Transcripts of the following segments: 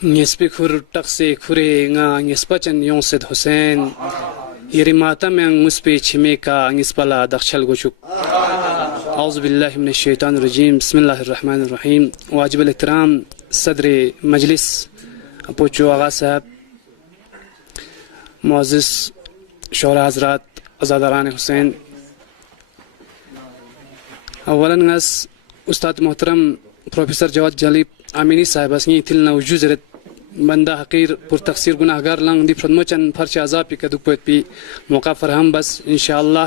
نسبي خور تقسي خوري nga nispachan yonsid Hussein يرماتا من مسبي چميكا نسبلا دخشل گوشك أعوذ بالله من الشيطان الرجيم بسم الله الرحمن الرحيم واجب الاحترام صدر مجلس پوچو آغا صاحب معزز شورا حضرات ازاداران حسین اولا ناس استاد محترم پروفیسر جواد جلیب امینی صاحب اسنی تلنا وجوزرت بندہ حقیر پر تقصیر گناہگار لنگ دی فرمچن فرش عذاب پی کدو پویت پی موقع فرہم بس انشاءاللہ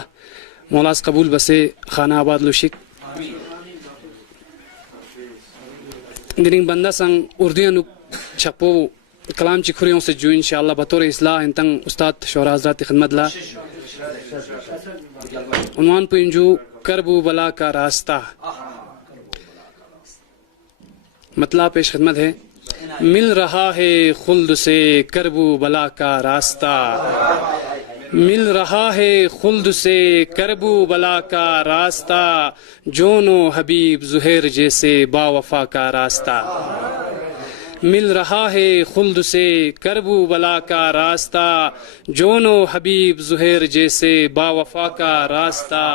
مولاس قبول بسے خانہ آباد لوشک دنگ بندہ سنگ اردویاں نک چھپو کلام چی کھوریوں سے جو انشاءاللہ بطور اصلاح انتنگ استاد شورا حضرات خدمت لا عنوان پہ انجو کربو بلا کا راستہ مطلب پیش خدمت ہے مل رہا ہے خلد سے کربو بلا کا راستہ مل رہا ہے خلد سے کربو بلا کا راستہ جون و حبیب زہیر جیسے با وفا کا راستہ مل رہا ہے خلد سے کربو بلا کا راستہ جون و حبیب زہیر جیسے با وفا کا راستہ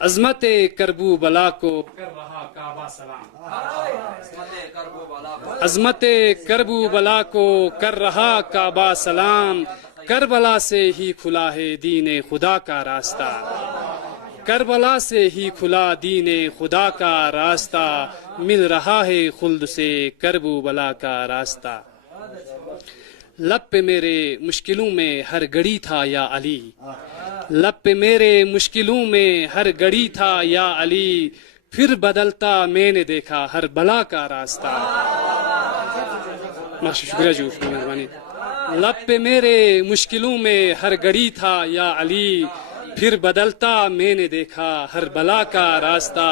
عظمت کربو بلا کو کر رہا کعبہ سلام عظمت کربو بلا کو کر رہا کعبہ سلام کربلا سے ہی کھلا ہے دین خدا کا راستہ کربلا سے ہی کھلا دین خدا کا راستہ مل رہا ہے خلد سے کربو بلا کا راستہ لب پہ میرے مشکلوں میں ہر گھڑی تھا یا علی لب پہ میرے مشکلوں میں ہر گھڑی تھا یا علی پھر بدلتا میں نے دیکھا ہر بلا کا راستہ شکریہ جو مہربانی لب پہ میرے مشکلوں میں ہر گھڑی تھا یا علی پھر بدلتا میں نے دیکھا ہر بلا کا راستہ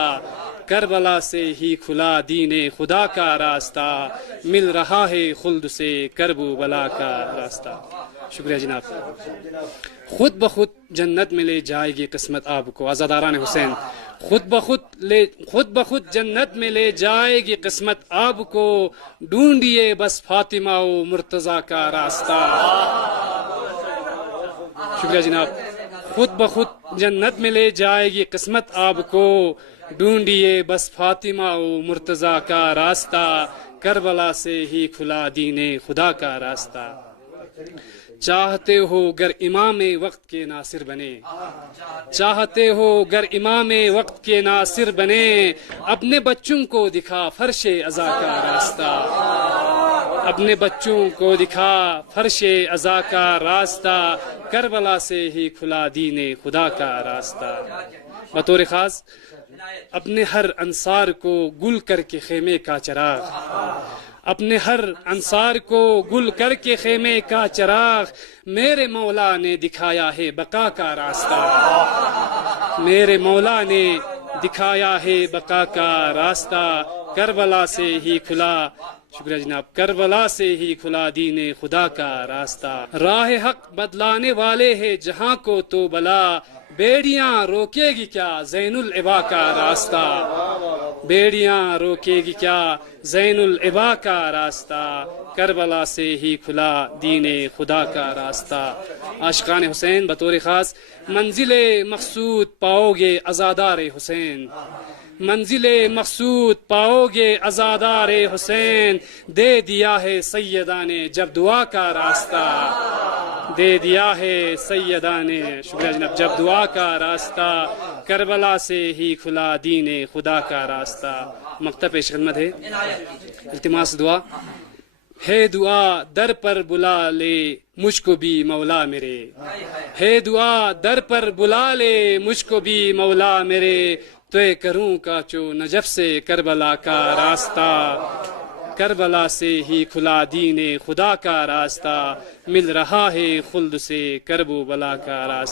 کربلا سے ہی کھلا دین خدا کا راستہ مل رہا ہے خلد سے کربو بلا کا راستہ شکریہ جناب خود بخود جنت میں لے جائے گی قسمت آپ کو آزاداران حسین خود بخود جنت میں لے جائے گی قسمت آپ کو ڈھونڈیے بس فاطمہ و مرتضیٰ کا راستہ شکریہ جناب خود بخود جنت میں لے جائے گی قسمت آپ کو ڈھونڈیے بس فاطمہ و مرتضیٰ کا راستہ کربلا سے ہی کھلا دین خدا کا راستہ چاہتے ہو گر امام وقت کے ناصر بنے چاہتے ہو گر امام وقت کے ناصر بنے اپنے بچوں کو دکھا فرش عزا کا راستہ اپنے بچوں کو دکھا فرش عزا کا راستہ کربلا سے ہی کھلا دین خدا کا راستہ بطور خاص اپنے ہر انصار کو گل کر کے خیمے کا چراغ اپنے ہر انصار کو گل کر کے خیمے کا چراغ میرے مولا نے دکھایا ہے بقا کا راستہ میرے مولا نے دکھایا ہے بقا کا راستہ کربلا سے ہی کھلا شکریہ جناب کربلا سے ہی کھلا دین خدا کا راستہ راہ حق بدلانے والے ہے جہاں کو تو بلا بیڑیاں روکے گی کیا زین العبا کا راستہ بیڑیاں روکے گی کیا زین العبا کا راستہ کربلا سے ہی کھلا دین خدا کا راستہ عاشقان حسین بطور خاص منزل مقصود پاؤ گے عزادار حسین منزل مقصود پاؤ گے عزادار حسین دے دیا ہے سیدہ نے جب دعا کا راستہ دے دیا ہے سیدہ نے شکریہ جناب جب دعا کا راستہ کربلا سے ہی کھلا دین خدا کا راستہ مقطع پیش خدمت ہے التماس دعا ہے دعا در پر بلا لے مجھ کو بھی مولا میرے ہے دعا در پر بلا لے مجھ کو بھی مولا میرے توے کروں کا چو نجف سے کربلا کا راستہ کربلا سے ہی کھلا دین خدا کا راستہ مل رہا ہے خلد سے کربو بلا کا راستہ